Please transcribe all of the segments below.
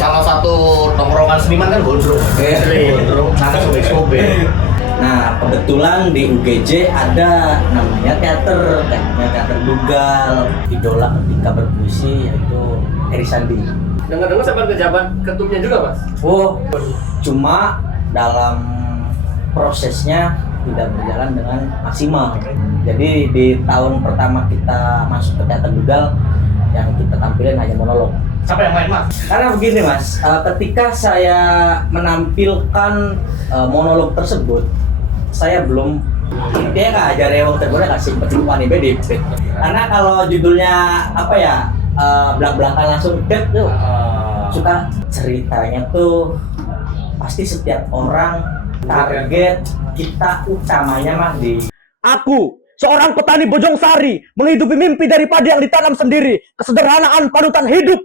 salah satu tongkrongan seniman kan gondrong. Gondrong, nada sobek-sobek. Nah, kebetulan di UGJ ada namanya teater Dugal. Idola ketika berpuisi yaitu Eri Sandi. Dengar-dengar sempat pejabat ketumnya juga, Mas? Oh, cuma dalam prosesnya tidak berjalan dengan maksimal. Jadi di tahun pertama kita masuk ke teater Dugal, yang kita tampilin hanya monolog. Siapa yang main, Mas? Karena begini Mas, ketika saya menampilkan monolog tersebut, saya belum dia nggak ajar rewang terbuka kasih percuma nih BDP. Karena kalau judulnya apa ya belak-belakan langsung dep tuh suka ceritanya tuh pasti setiap orang target kita utamanya mah di Aku, seorang petani Bojong Sari, menghidupi mimpi dari padi yang ditanam sendiri, kesederhanaan panutan hidup.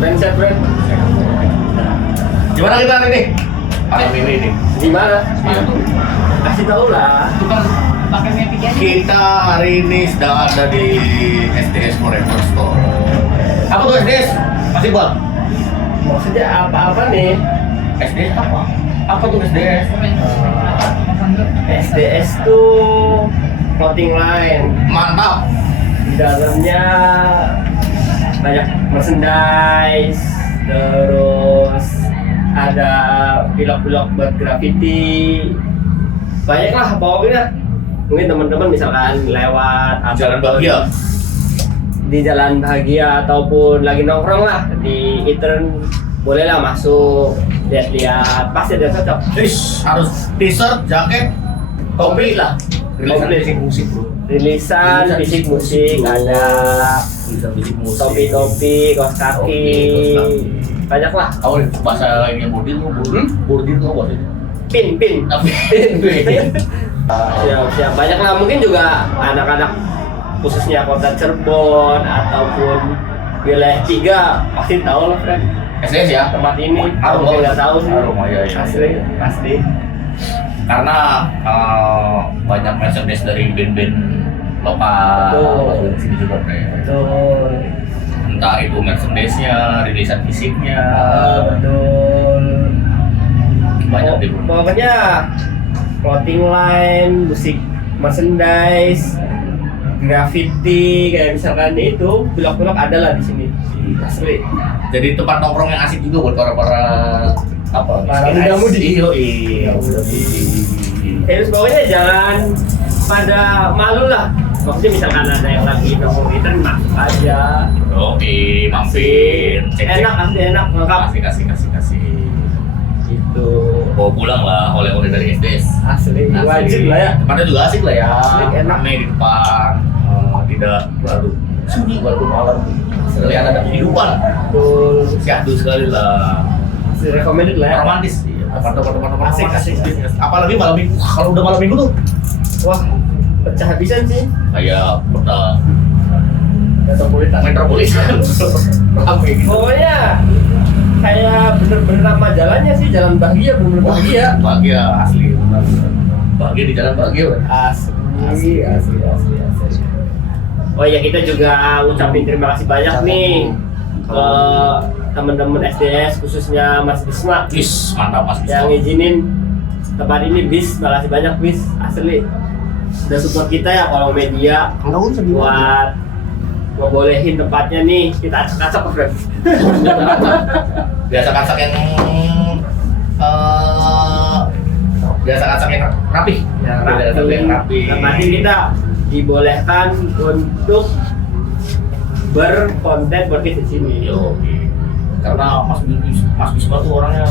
Mindset, friend. Gimana kita hari ini? Malam ini nih. Gimana? Kasih tau lah. Itu kan pakai Mavic aja. Kita hari ini sedang ada di SDS Forever Store. Apa tuh SDS? Masih buat? Maksudnya apa-apa nih? SDS apa? Apa tuh SDS? SDS tuh clothing line. Mantap. Di dalamnya banyak merchandise, terus ada vlog-vlog buat graffiti, banyak lah pokoknya. Mungkin teman-teman misalkan lewat Jalan Bahagia. di Jalan Bahagia ataupun lagi nongkrong lah di Eastern, bolehlah masuk lihat-lihat, pasti ada cocok. Harus t-shirt, jaket, topi lah. Rilisan musik bro. Rilisan fisik musik ada, Rilisan fisik musik. topi-topi, kaos kaki, banyak lah. Tahu nih bahasa lainnya bordil nggak? Bordil nggak bahasanya? Pin. Tapi Siap, banyak lah. Mungkin juga anak-anak khususnya kota Cirebon ataupun wilayah 3 pasti tahu lah, friend. SDS ya. Tempat ini Harum mungkin banget. nggak tahu sih. Harum, iya. Pasti. Karena banyak merchandise dari band-band lokal. Betul. Di sini juga kayak. Betul. Entah itu merchandise-nya, rilisan fisiknya. Betul. Banyak deh. Pokoknya clothing line, musik, merchandise, graffiti, kayak misalkan itu, vlog-vlog ada lah di sini. Asli. Jadi tempat nongkrong yang asik juga buat para apa? Para muda-mudi. Iya. Terus pokoknya jangan pada malu lah. Maksudnya misalkan ada yang lagi nongkrong itu masuk aja. Oke, mampir. Cek. Enak, asli enak, lengkap. Kasih. Gitu. Bawa pulang lah oleh-oleh dari SDS. Asli, wajib lah ya. Tempatnya juga asik lah ya. Asik, enak. Ramai di depan. Tidak terlalu sunyi walaupun malam. Kelihatan ada kehidupan. Betul. Syahdu sekali lah. Asli recommended lah ya. Romantis. Tempat-tempat Asik. Apalagi malam minggu. Kalau udah malam minggu tuh Wah, pecah habisan sih. kayak kota Metropolitan. Ramai gitu. Pokoknya kayak bener-bener nama jalannya sih, Jalan Bahagia, bener-bener bahagia. Bahagia asli. Bahagia di jalan bahagia. Asli. Oh iya, kita juga ucapin terima kasih banyak nih ke teman-teman SDS, khususnya Mas Bisma Bis, mantap Mas Bis. yang ngizinin tempat ini. Bis, makasih banyak Bis, asli udah support kita ya kalau media buat ngebolehin tempatnya nih kita acak-acak, friend. Biasa kasak yang rapi. Ya, Biasa yang rapi. Dan nanti kita dibolehkan untuk berkonten podcast di sini. Yo, karena Mas Bisma tuh orangnya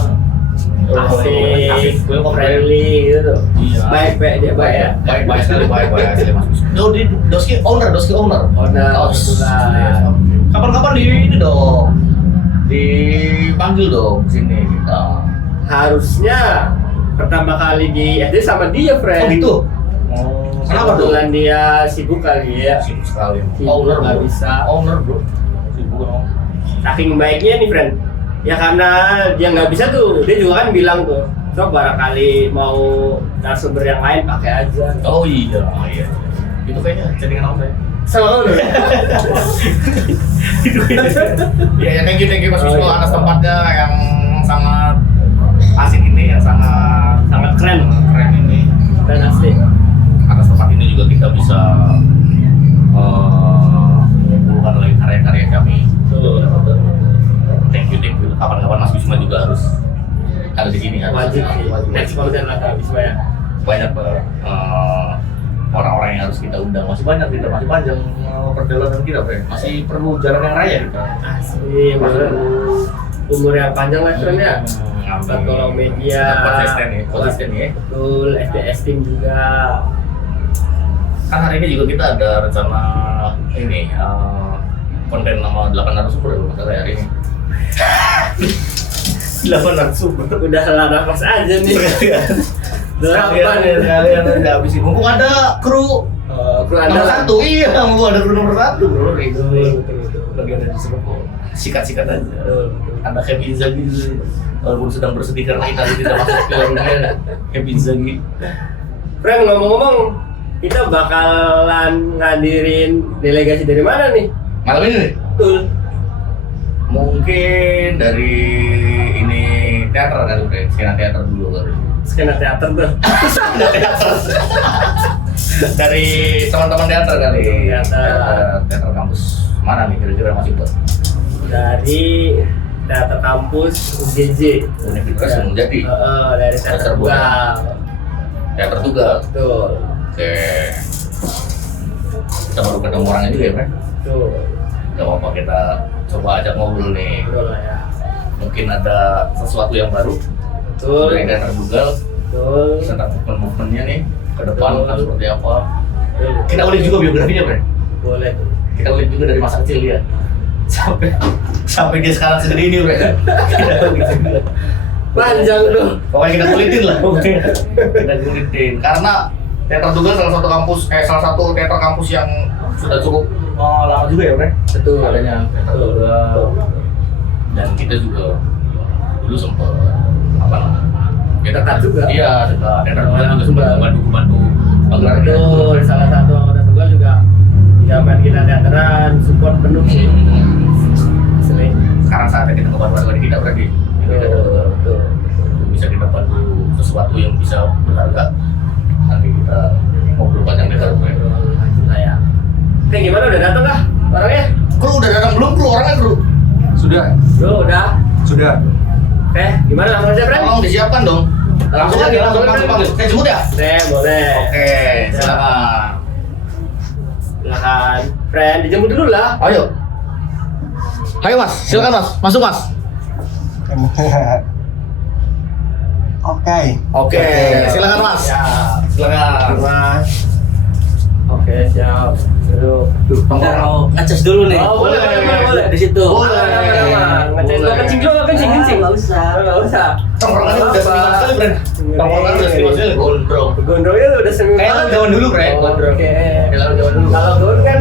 Asik, friendly gitu. Iya. Baik dia baik ya. Baik sekali, baik asli Mas Bisma. Di Doski owner. Kebetulan. Kapan-kapan di ini dong. Dipanggil dong ke sini kita. Harusnya pertama kali di SD sama dia, friend. Oh gitu. Kenapa tuh? Kebetulan dia sibuk kali ya. Sibuk sekali. Sibuk, Owner nggak bro. bisa. Owner bro. Sibuk dong. Saking baiknya nih, friend. Ya karena dia nggak bisa tuh, dia juga kan bilang tuh, so barangkali mau narasumber yang lain pakai aja. Oh iya. Itu kayaknya chattingan aku saya. Sama lu. Ya thank you Mas Oh, Wisnu iya. atas tempatnya yang sangat asik ini, yang sangat keren. keren ini. Keren asli. Atas tempat ini juga kita bisa mengumpulkan lagi karya-karya kami. Thank you. Kapan-kapan Mas Wisnu juga harus ada di sini. Wajib sih. Next konten lah habis banyak. Banyak orang-orang yang harus kita undang, masih banyak, kita masih panjang perjalanan kita, Bre. Masih perlu jalan yang raya kita. Asli, bener. Umur yang panjang lah, friend ya. Buat kolom media. Konsisten ya. Betul, SDS team juga. Kan hari ini juga kita ada rencana ini konten nama 8 narasumber ya, masalah hari ini. 8 narasumber. Udah salah nafas aja nih. Sekalian udah habis ini. Mumpung ada kru nomor 1. Iya, mumpung ada kru nomor 1, bro. Itu lagi ada di Singapura. Sikat-sikat aja. Ada Kevin Inzaghi walaupun sedang bersedih karena Italia tidak masuk ke dunia. Kevin Inzaghi. Friend, ngomong-ngomong, kita bakalan ngadirin delegasi dari mana nih? Malam ini nih? Betul. Mungkin dari ini teater kali, Bre. Skena teater dulu kali. Skena teater tuh. Dari teman-teman teater kali. Teater. Teater kampus mana nih kira-kira masih buat? Dari teater kampus UGJ. Universitas Gunung Jati. Dari teater Teater Tunggal. Teater Tunggal. Betul. Oke. Kita baru ketemu orangnya juga ya, Bre. Betul. Gak apa-apa, kita coba ajak ngobrol nih. Betul lah ya. Mungkin ada sesuatu yang baru Betul. dari teater Tunggal Betul. tentang movement-movementnya nih ke depan Betul. kan seperti apa. Betul. Kita ulik juga biografinya, Bre. Boleh. Kita ulik juga dari masa kecil dia sampai dia sekarang segede ini, Bre. Kita ulik juga. Panjang tuh. Pokoknya kita kulitin lah. Kita kulitin karena teater Tunggal salah satu teater kampus yang sudah cukup lama juga ya, Bre. Betul. Adanya teater Tunggal. Dan kita juga dulu sempat apa namanya? Kita Dekat juga. Iya, dekat. Teater Tunggal juga sempat bantu Betul. Salah satu anggota tunggal juga zaman kita teateran support penuh sih. Asli. Sekarang saatnya kita ngebantu kita berarti. Betul. Bisa kita bantu sesuatu yang bisa berharga. Nanti kita ngobrol panjang lebar, Bre. Lanjut lah ya. Oke, gimana udah datang kah orangnya? Kru udah datang belum? Kru orangnya kru. Sudah, Bro, udah. sudah. Oke, gimana langsung aja, Friend? Tolong disiapkan dong. Langsung aja, langsung panggil. Saya jemput ya? Boleh. Oke, silakan. Silakan. Friend, dijemput dulu lah. Ayo. Ayo Mas, silakan Mas. Masuk Mas. Oke. Oke, silakan Mas. Ya, Silakan. Mas. Oke, siap. Duduk. Bentar mau ngecas dulu nih. Oh, boleh. Di situ. Boleh. Ngecek lo kencing dulu, kencing. Nggak usah. Nggak usah. Tongkrongannya udah seniman sekali, Bre. Tongkrongannya udah seniman sekali, gondrong. Gondrongnya tuh udah semi Kayak banget. zaman dulu, Bre. Gondrong. Oke. Kayak zaman dulu. Kalau gaun kan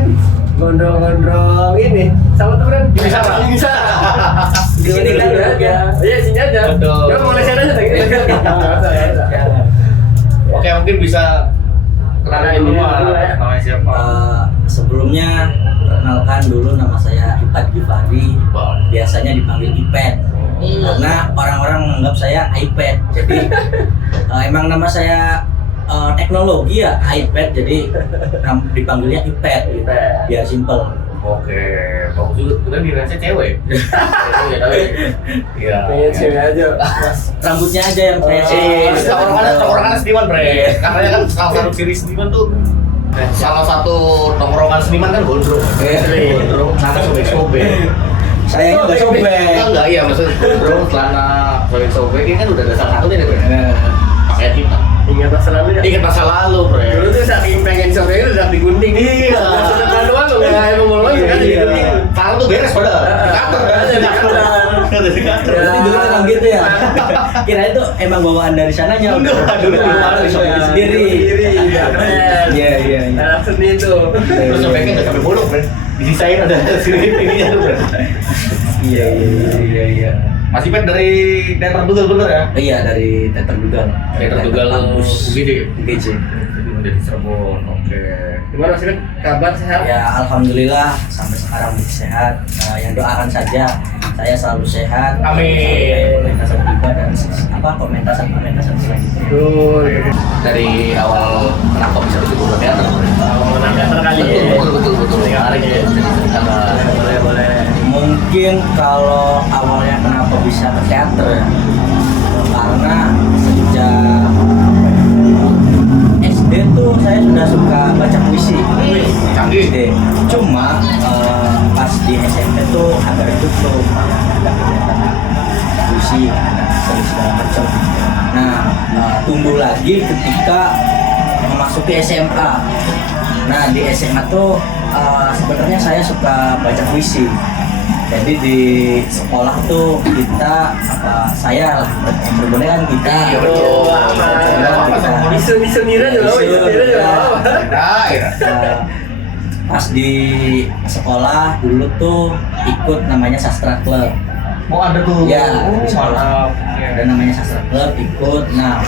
gondrong ini sama tuh kan Bisa. Di sini kan udah aja. Iya, sini aja. Betul. Ya mau lesehan aja tadi. Oke, mungkin bisa kenalin dulu Mas. ya. Namanya siapa? Sebelumnya perkenalkan dulu, nama saya Ipat Givari. Biasanya dipanggil Ipet karena orang-orang menganggap saya iPad. Jadi emang nama saya teknologi ya iPad, jadi dipanggilnya Ipet gitu. Biar simple. Oke, bagus juga. Kita dirasa cewek. Iya, tahu. Iya. Pengen sini aja. Rambutnya aja yang saya Tongkrongan seniman, Bre. Karena kan salah satu ciri seniman tuh salah satu tongkrongan seniman kan gondrong. Gondrong, celana sobek-sobek. sayangnya nggak sobek. Enggak, iya maksudnya gondrong, celana sobek-sobek ini kan udah ada salah satunya deh, Bre. Pakai tinta. Ingat masa lalu ya. Ingat masa lalu, Bre. Dulu tuh saking pengen sore itu udah digunting. Iya. Sudah doang lo. nggak emang mau Iya, kan iya. gitu. Tangan tuh beres padahal. Di kantor. Di kantor. Berarti dulu emang gitu ya. Kira itu emang bawaan dari sananya. Enggak, dulu Baru bisa bikin sendiri. Iya, keren. Iya, iya, iya. Anak seni itu. Terus sobeknya nggak sampai bolong, Bro. Disisain ada ininya tuh, Bro. Iya, iya, iya. Masih Pet dari Teater Dugal bener ya? Iya, dari Teater Dugal. Teater Dugal kampus UGD. UGJ. Udah di Cirebon. Oke. Gimana sih kabar sehat? Ya, alhamdulillah sampai sekarang masih sehat. Yang doakan saja saya selalu sehat. Amin. Pementasan tiba dan pementasan selanjutnya. Betul. Dari awal kenapa bisa begitu ke teater? Menang dasar kali ya. Betul. Menarik ya. Bisa diceritakan. Boleh. Mungkin kalau awalnya kenapa bisa ke teater ya, karena sejak SD tuh saya sudah suka baca puisi. Canggih. SD. Cuma pas di SMP tuh agak tutup, ada kegiatan puisi, ada segala macam. Nah, tumbuh lagi ketika memasuki SMA. Nah, di SMA tuh sebenarnya saya suka baca puisi. Jadi di sekolah tuh kita saya lah berboleh kan kita. Iya, betul. Isu nira juga, Pas di sekolah dulu tuh ikut namanya Sastra Club. Mau ada tuh. Ya, di sekolah ada namanya Sastra Club ikut. Nah,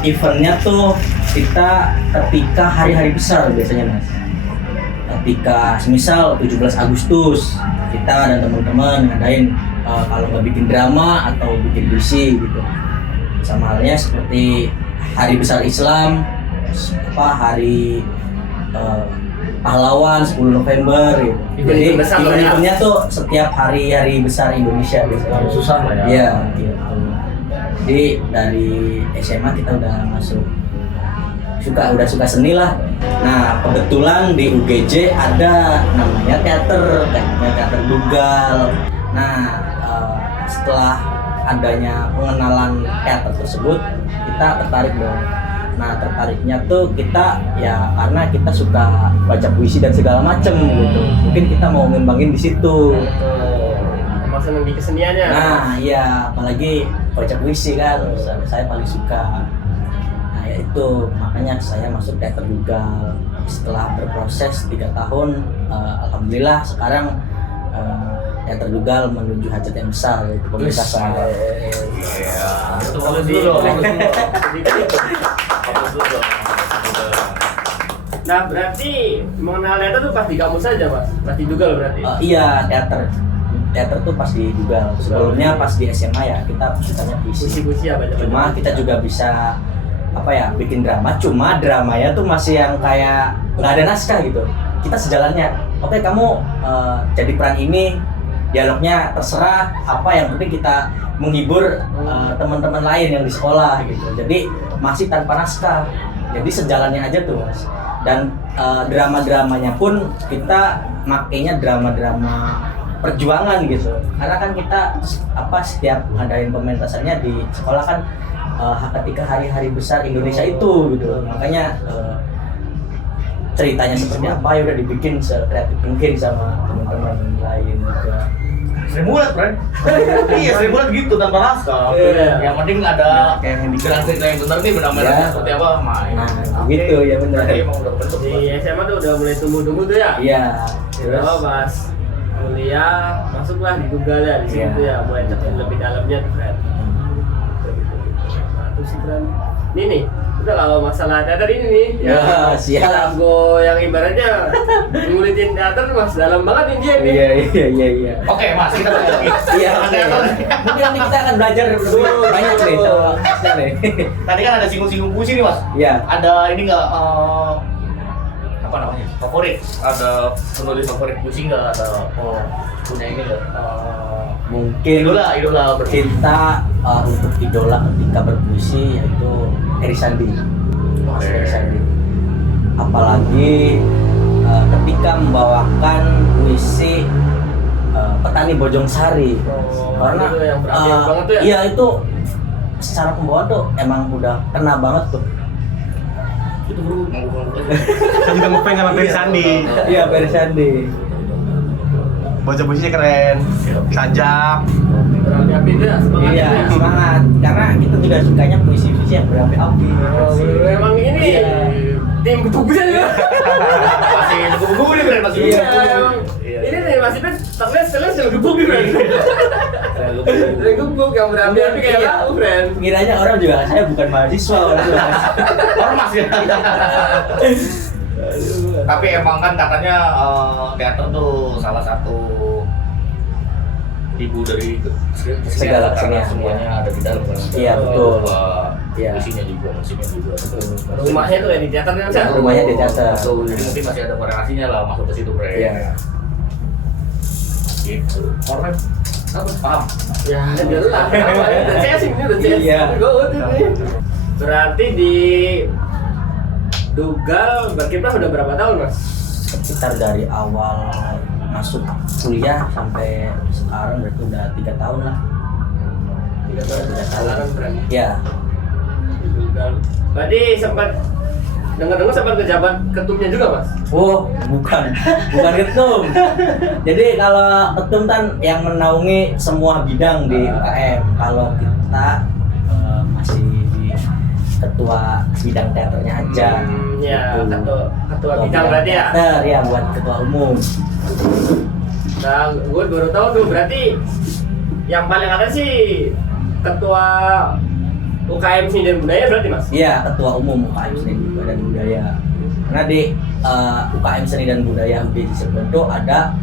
eventnya tuh kita ketika hari-hari besar biasanya Mas. Ketika semisal 17 Agustus kita dan teman-teman ngadain kalau nggak bikin drama atau bikin puisi gitu. Sama halnya seperti hari besar Islam, hari pahlawan 10 November gitu. Jadi Event besar lah ya. eventnya tuh setiap hari besar Indonesia biasanya. Susah lah ya. Iya, gitu. Jadi dari SMA kita udah udah suka seni lah. Nah, kebetulan di UGJ ada namanya teater Dugal. Nah, setelah adanya pengenalan teater tersebut, kita tertarik dong. Nah, tertariknya tuh kita ya karena kita suka baca puisi dan segala macem gitu. Mungkin kita mau ngembangin di situ. Emang seneng di keseniannya. Nah, iya, apalagi baca puisi kan, saya paling suka. Nah, ya itu makanya saya masuk teater Dugal. Setelah berproses 3 tahun, alhamdulillah sekarang teater Dugal menuju hajat yang besar, yaitu pementasan. Iya. Itu Kalau bagus di- dulu. Nah, berarti mengenal teater tuh pas di kamu saja, Mas? Pas di Dugal berarti? Iya, teater tuh pas di Dugal. Sebelumnya pas di SMA ya kita sukanya puisi. Puisi-puisi ya, baca-baca. Cuma kita juga bisa bikin drama. Cuma dramanya tuh masih yang kayak nggak ada naskah gitu. Kita sejalannya. Oke, kamu jadi peran ini, dialognya terserah. Apa yang penting kita menghibur teman-teman lain yang di sekolah gitu. Jadi masih tanpa naskah. Jadi sejalannya aja tuh Mas. Dan drama-dramanya pun kita makainya drama-drama perjuangan gitu. Karena kan kita setiap ngadain pementasannya di sekolah kan ketika hari-hari besar Indonesia itu gitu. Makanya ceritanya seperti apa ya udah dibikin sekreatif mungkin sama teman-teman lain juga. Seribu bulat, Bro. Iya, seribu bulat gitu tanpa naskah. Iya. Yang penting ada Kayak yang di- jalan cerita yang benar nih benar-benar Iya. seperti apa main. Nah, gitu ya benar. Berarti emang udah bentuk. Di SMA tuh udah mulai tumbuh-tumbuh tuh ya? Iya. Terus pas kuliah masuklah di Dugal ya, di situ Iya. tuh ya mulai cepet lebih dalamnya tuh kan. Nah, terus sih kan. Ini nih, udah kalau masalah teater ini nih, Ya, siap. jago yang ibaratnya ngulitin teater mas dalam banget nih dia nih. Iya. Oke, Mas, kita balik lagi. Iya, oke. Mungkin nanti kita akan belajar lebih banyak nih sama Masnya nih. Tadi kan ada singgung-singgung puisi nih, Mas. Iya. Ada ini nggak apa namanya? Favorit? Ada penulis favorit puisi nggak? Ada punya ini nggak? Mungkin Idola berarti. kita untuk idola ketika berpuisi yaitu Eri Sandi. Mas Eri Sandi. Apalagi ketika membawakan puisi Petani Bojong Sari. Karena itu yang berakhir banget tuh ya? iya itu secara pembawaan tuh emang udah kena banget tuh. Itu bro, manggung aja. Saya juga ngefans sama Ferry Sandi. Iya, Ferry Sandi. Baca puisinya keren. Sajak. Berapi-api dia semangat. Iya, semangat. Karena kita juga sukanya puisi-puisi yang berapi-api. Memang ini tim kubu-kubu ya. Masih kubu-kubu nih Bren, masih Iya. kubu-kubu. Ini nih masih kan tapi setelah sudah gebuk nih Bren. Sudah gebuk yang berapi-api kayak Iya. aku Bren. Kiranya orang juga saya bukan mahasiswa orang juga. Ormas ya. Tapi emang kan katanya teater tuh salah satu ibu dari Segala karena kesenian, semuanya ada di dalam kan. Iya, betul. Iya. Isinya juga, musiknya juga. Rumahnya tuh ya di teater kan Cak? Rumahnya di teater. Betul, jadi mungkin masih ada korelasinya lah masuk ke situ Bre. Iya. Gitu. Korek. Apa? Paham? Ya, jelas. Apa ya? Udah CS ini udah CS. Iya. Go ini. Berarti di Dugal berkiprah udah berapa tahun Mas? Sekitar dari awal masuk kuliah sampai sekarang berarti udah 3 tahun lah. 3 tahun. 3 tahun. Keren. Ya. Di Dugal. Berarti sempat dengar-dengar sempat kejabat ketumnya juga Mas? Oh, bukan ketum. Jadi kalau ketum kan yang menaungi semua bidang di UKM. Kalau kita masih di ketua bidang teaternya aja. Ya, Gitu. ketua bidang berarti ya. Teater ya, buat ketua umum. Nah, gue baru tahu tuh berarti yang paling ada sih ketua UKM Seni dan Budaya berarti Mas? Iya, ketua umum UKM Seni dan Budaya. Karena di UKM Seni dan Budaya UGM Cirebon ada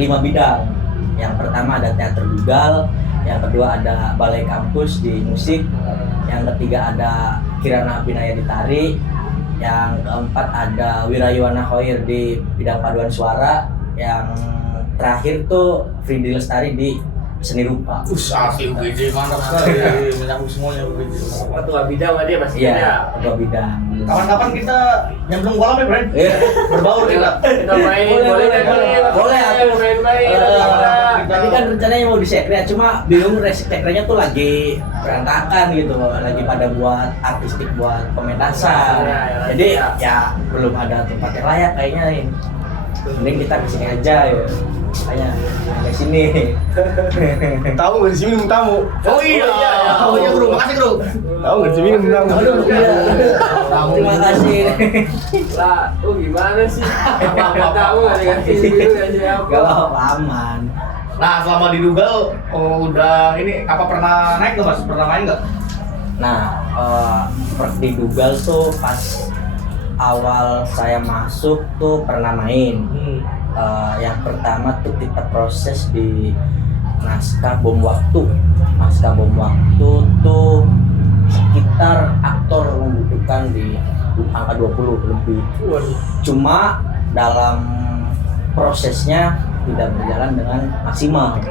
5 bidang. Yang pertama ada teater Dugal, yang kedua ada balai kampus di musik, yang ketiga ada Kirana Abinaya di tari, yang keempat ada Wirayuwana Khoir di bidang paduan suara, yang terakhir tuh Fridi Lestari di seni rupa. Asli UGJ mantap sekali, menyambung semuanya UGJ. Ketua bidang berarti ya Mas? Iya, ketua bidang. Kapan-kapan kita nyemplung kolam ya, Bren? Iya. Berbaur kita. Kita main, boleh kan? Boleh, aku main-main. Tadi kan rencananya mau di sekre, cuma bingung sekrenya tuh lagi berantakan gitu, lagi pada buat artistik buat pementasan. Jadi ya belum ada tempat yang layak kayaknya nih. Mending kita kesini aja ya. Makanya ke sini. Tahu nggak di sini minum tamu? Oh iya, oh iya bro, makasih bro. Tahu nggak di sini minum tamu? Aduh, iya. Terima kasih. Lah, gimana sih? Nggak tahu nggak dikasih dulu kasih apa? Gak apa-apa, aman. Nah selama di Dugal, udah ini apa pernah naik nggak mas? Pernah main nggak? Nah, di Dugal tuh pas awal saya masuk tuh pernah main. Yang pertama tuh kita proses di naskah bom waktu. Naskah bom waktu tuh sekitar aktor membutuhkan di angka 20 lebih. Cuma dalam prosesnya tidak berjalan dengan maksimal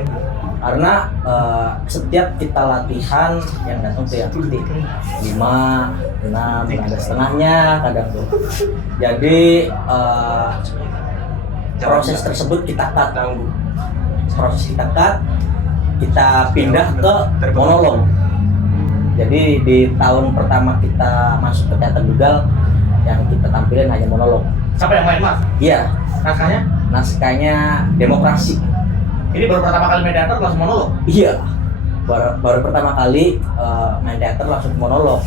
karena setiap kita latihan yang datang tuh yang aktif 5, 6, ada setengahnya kadang tuh. Jadi proses tersebut kita cut, kita pindah ke monolog. Jadi di tahun pertama kita masuk ke teater Dugal yang kita tampilin hanya monolog. Siapa yang main mas? Iya, Naskahnya? naskahnya Demokrasi. Ini baru pertama kali main teater langsung monolog? Iya, baru pertama kali main teater langsung monolog.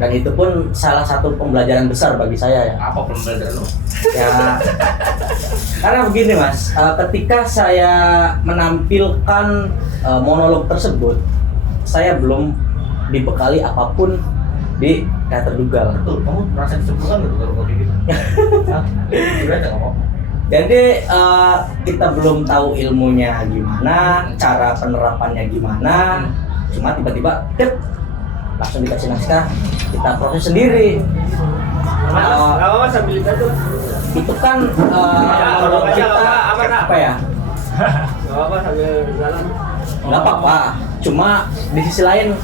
Dan itu pun salah satu pembelajaran besar bagi saya ya. Apa pembelajaran lo? Ya, karena begini mas, ketika saya menampilkan monolog tersebut, saya belum dibekali apapun di teater Dugal. Betul, kamu merasa disebutkan nggak kalau kayak gitu? Hah? Udah aja nggak apa-apa. Jadi kita belum tahu ilmunya gimana, cara penerapannya gimana, cuma tiba-tiba langsung dikasih naskah, kita proses sendiri. Gak apa-apa sambil itu. Itu kan kalau kita apa ya? Gak apa-apa sambil jalan. Nggak apa-apa, cuma di sisi lain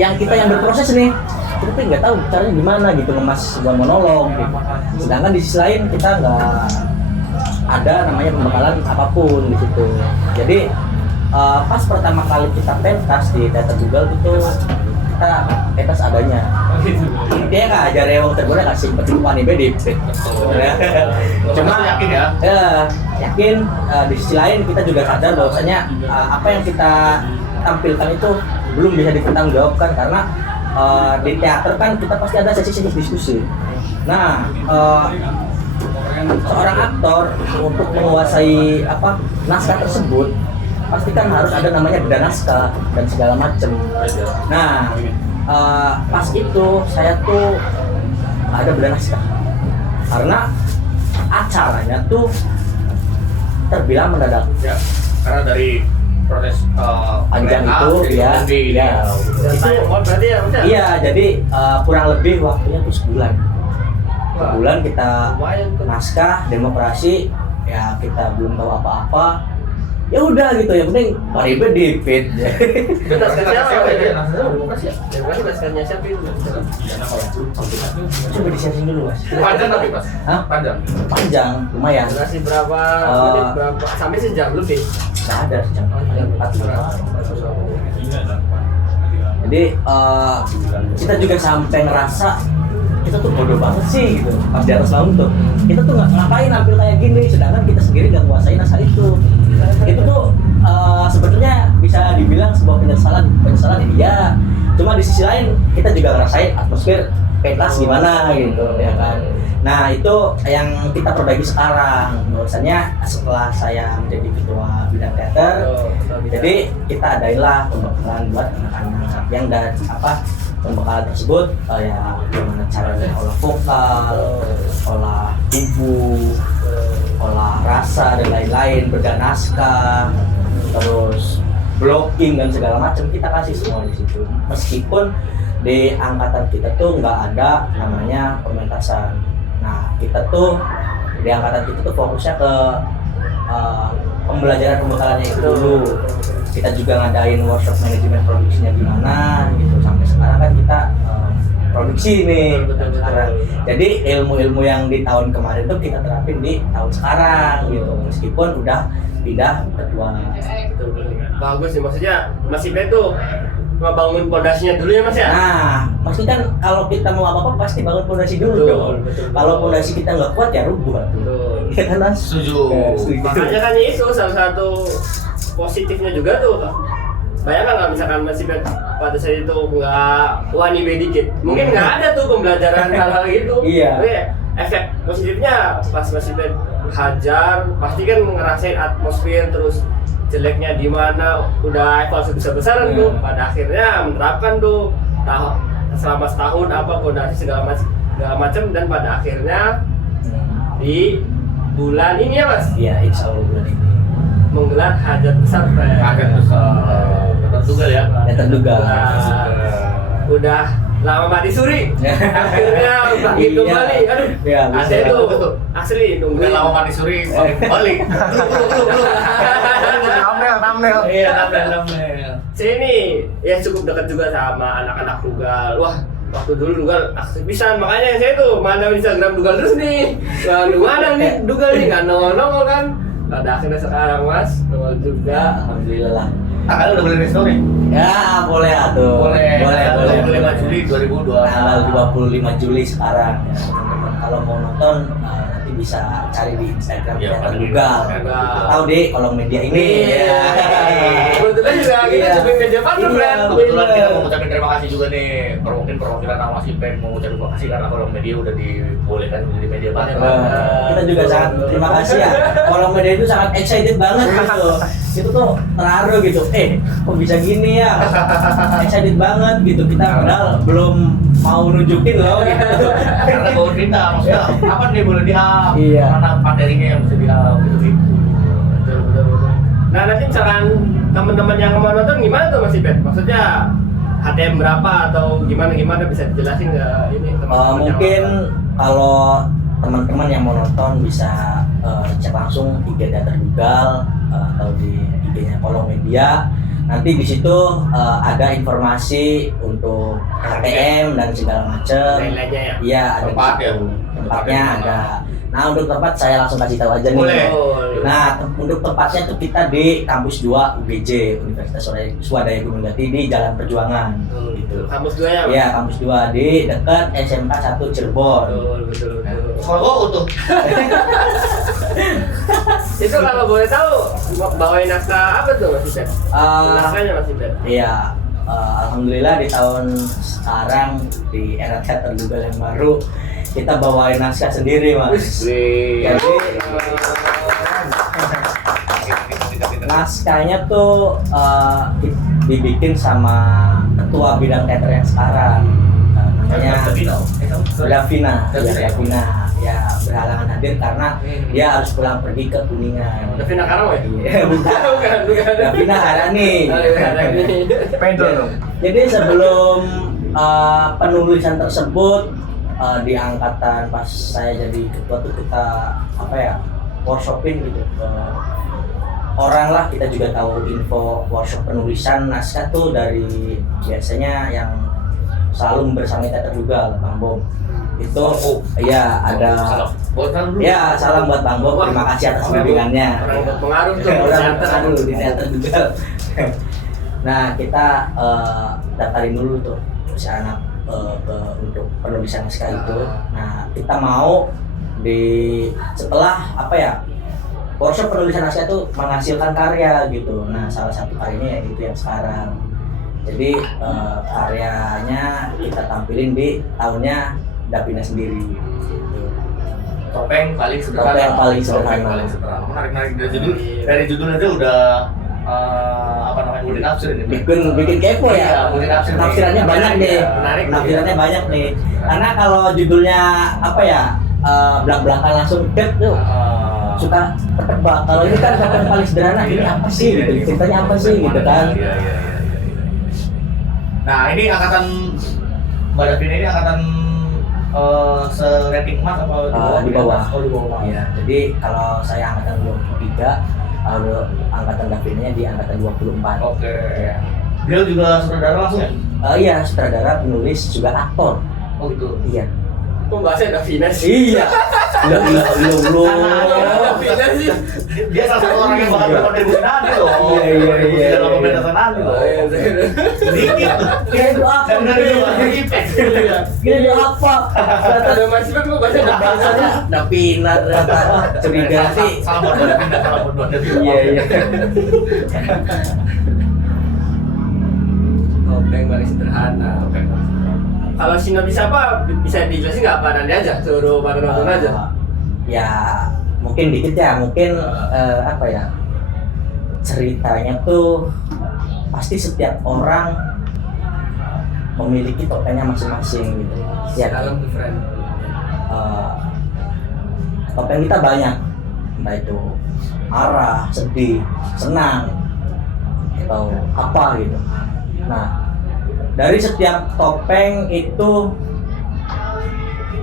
yang kita yang berproses nih, kita tuh nggak tahu caranya gimana gitu ngemas sebuah monolog. Gitu. Sedangkan di sisi lain kita nggak ada namanya pembekalan apapun di situ. Jadi pas pertama kali kita pentas di teater Dugal itu kita pentas adanya. gitu. Dia nggak ajar rewang terboleh kasih percuma nih bedip. Cuma yakin ya. Yakin di sisi lain kita juga sadar bahwasanya apa yang kita tampilkan itu belum bisa dipertanggungjawabkan karena di teater kan kita pasti ada sesi-sesi diskusi. Nah, seorang aktor untuk menguasai naskah tersebut pastikan harus ada namanya beda naskah dan segala macam. Nah, pas itu saya tuh ada beda naskah karena acaranya tuh terbilang mendadak. Ya, karena dari proses Panjang mereka, itu jadi ya, lebih, ya. Itu berarti ya udah. Iya, jadi kurang lebih waktunya tuh sebulan. Sebulan kita Lumayan tuh. naskah demokrasi ya kita belum tahu apa-apa. Ya udah gitu, yang penting ribet dipit. Itu naskah siapa ya? Naskahnya demokrasi ya. Demokrasi naskahnya siapa itu? Coba disiapin dulu mas. Panjang tapi Mas. Hah? Panjang. Panjang, lumayan. Durasi berapa menit berapa? Sampai sejam lebih. Nggak ada jam 4. Jadi kita juga sampai ngerasa kita tuh bodoh banget sih gitu pas di atas panggung tuh. Kita tuh nggak ngapain nampil kayak gini, sedangkan kita sendiri nggak menguasai naskah itu. Itu tuh sebetulnya bisa dibilang sebuah penyesalan iya. Cuma di sisi lain kita juga ngerasain atmosfer pentas gimana gitu ya kan. Nah itu yang kita perbaiki sekarang. Bahwasanya setelah saya menjadi ketua bidang teater, jadi kita adainlah pembekalan buat anak-anak yang dan pembekalan tersebut ya gimana caranya olah vokal, olah tubuh, olah rasa dan lain-lain, bedah naskah, terus blocking dan segala macam kita kasih semua di situ. Meskipun di angkatan kita tuh nggak ada namanya pementasan. Nah kita tuh di angkatan kita tuh fokusnya ke pembelajaran pembekalannya itu dulu. Kita juga ngadain workshop manajemen produksinya gimana gitu. Sampai sekarang kan kita produksi nih sekarang. Jadi ilmu-ilmu yang di tahun kemarin tuh kita terapin di tahun sekarang gitu. Meskipun udah pindah ketua. Bagus sih, maksudnya masih tuh ngebangun pondasinya dulu ya Mas ya? Nah, pasti kan kalau kita mau apa-apa pasti bangun pondasi dulu dong. Kalau pondasi kita nggak kuat ya rubuh tuh. Betul. Ya kan Mas? Setuju. Makanya kan itu salah satu positifnya juga tuh. Bayangkan nggak misalkan masih pada saat itu nggak wani dikit, mungkin nggak ada tuh pembelajaran hal-hal gitu. Iya. Tapi efek positifnya pas masih hajar, pasti kan ngerasain atmosfer terus jeleknya di mana, udah evaluasi besar-besaran tuh. Pada akhirnya menerapkan tuh selama setahun pondasi segala macam dan pada akhirnya di bulan ini ya Mas. Iya, insya Allah bulan ini. Menggelar hajat besar Agak besar. Terduga ya. Ya terduga. Udah lama mati suri. Akhirnya bangkit kembali. Aduh. Ya, Ada itu asli nungguin. Udah lama mati suri balik. Thumbnail. Iya, thumbnail. Sini ya cukup dekat juga sama anak-anak Dugal. Wah, waktu dulu Dugal aktif pisan, makanya saya tuh mana Instagram Dugal terus nih. Lalu mana nih Dugal nih kan nongol kan. Pada akhirnya sekarang Mas nongol juga. Alhamdulillah. Tanggal udah boleh restoring. Ya, boleh atuh. Boleh. Boleh. 25 Juli 2022. Tanggal 25 Juli sekarang. Ya, teman-teman kalau mau nonton nanti bisa cari di Instagram Ya, Teater pada Dugal. Dugal. Tahu di kolom media ini. Iya. Kebetulan juga kita Iya. coba media partner Iya. friend. Kebetulan kita mau ngucapin terima kasih juga nih, mungkin perwakilan nama Sipen mau ngucapin terima kasih karena kolom media udah dibolehkan menjadi media partner. Kita juga sangat terima kasih ya. Kolom media itu sangat excited banget gitu. Itu tuh terharu gitu. Kok bisa gini ya? Excited banget gitu. Kita padahal belum mau nunjukin loh gitu. Karena baru kita maksudnya apa nih boleh di-up, Iya. mana materinya yang bisa di-up gitu. Betul. Nah nanti misalkan teman-teman yang mau nonton gimana tuh Mas Ipet? Maksudnya HTM berapa atau gimana bisa dijelasin nggak ini teman-teman yang Mungkin nonton? kalau teman-teman yang mau nonton bisa cek langsung IG Teater Dugal atau di IG-nya Kolom Media. nanti di situ ada informasi untuk ATM dan segala macam. Lain-lainnya ya. Iya, ada di Tempat situ. ya? Tempatnya ada. Nah, untuk tempat saya langsung kasih tahu aja nih. Boleh. Nah, untuk tempatnya tuh kita di Kampus 2 UGJ, Universitas Swadaya Gunung Jati di Jalan Perjuangan. Gitu. Kampus 2 ya? Iya, Kampus 2 di dekat SMK 1 Cirebon. Betul. Kalau gua tuh. Itu kalau boleh tahu bawain naskah apa tuh Mas Iben? Eh, Naskahnya Mas Iben? Iya, alhamdulillah di tahun sekarang di era teater juga yang baru kita bawain naskah sendiri, Mas. Jadi naskahnya tuh dibikin sama ketua bidang teater yang sekarang, namanya Davina. Ya, berhalangan hadir karena dia harus pulang pergi ke Kuningan. Davina Karawa ya? Iya, bukan. Davina Harani. Pedro dong. Jadi sebelum penulisan tersebut di angkatan pas saya jadi ketua tuh kita workshopin gitu ke orang lah, kita juga tahu info workshop penulisan naskah tuh dari biasanya yang selalu bersama teater juga Bang Bom. Itu ya ada ya salam buat Bang Bom, terima kasih atas bimbingannya. Orang berpengaruh tuh Orang berpengaruh di teater juga. Nah, kita daftarin dulu tuh si anak untuk penulisan naskah itu. Nah, kita mau setelah workshop penulisan naskah itu menghasilkan karya gitu. Nah, salah satu karyanya itu yang sekarang. Jadi karyanya kita tampilin di tahunnya Davina sendiri. Gitu. Topeng paling sederhana. Topeng paling sederhana. Menarik dari judul aja udah udah nafsir ini. Bikin kepo ya. Iya, Nafsirannya banyak nih. Menarik. Nafsirannya banyak nih. Karena kalau judulnya belak-belakan langsung dep tuh suka ketebak. Kalau ini kan topeng paling sederhana, ini apa sih gitu. Ceritanya apa sih gitu kan. Iya. Nah, ini angkatan Mbak Davina ini angkatan se-rating emas apa Di bawah. Oh, di bawah. Iya. Jadi kalau saya angkatan 23, angkatan Davinanya di angkatan 24. Oke. Ya. Dia juga sutradara langsung ya? Iya, sutradara, penulis, juga aktor. Oh gitu. Iya. Kok bahasnya Davina sih? Iya. Belum. Davina sih. Dia salah satu orang yang bakal berkontribusi nanti loh. Iya. Dalam pementasan nanti loh. Sedikit. Kira itu apa? Dan dari luar Kira itu apa? Ada Mas Iben kok bahasanya Davina. Bahasanya Davina ternyata. Curiga sih. Salah buat Davina, salah buat Davina. Iya. Topeng paling sederhana. Kalau sinopsis apa bisa dijelasin nggak apa nanti aja suruh pada nonton aja. Ya mungkin dikit ya, mungkin ceritanya tuh pasti setiap orang memiliki topengnya masing-masing gitu. Ya, Dalam tuh friend. topeng kita banyak, entah itu marah, sedih, senang, atau apa gitu. Nah, dari setiap topeng itu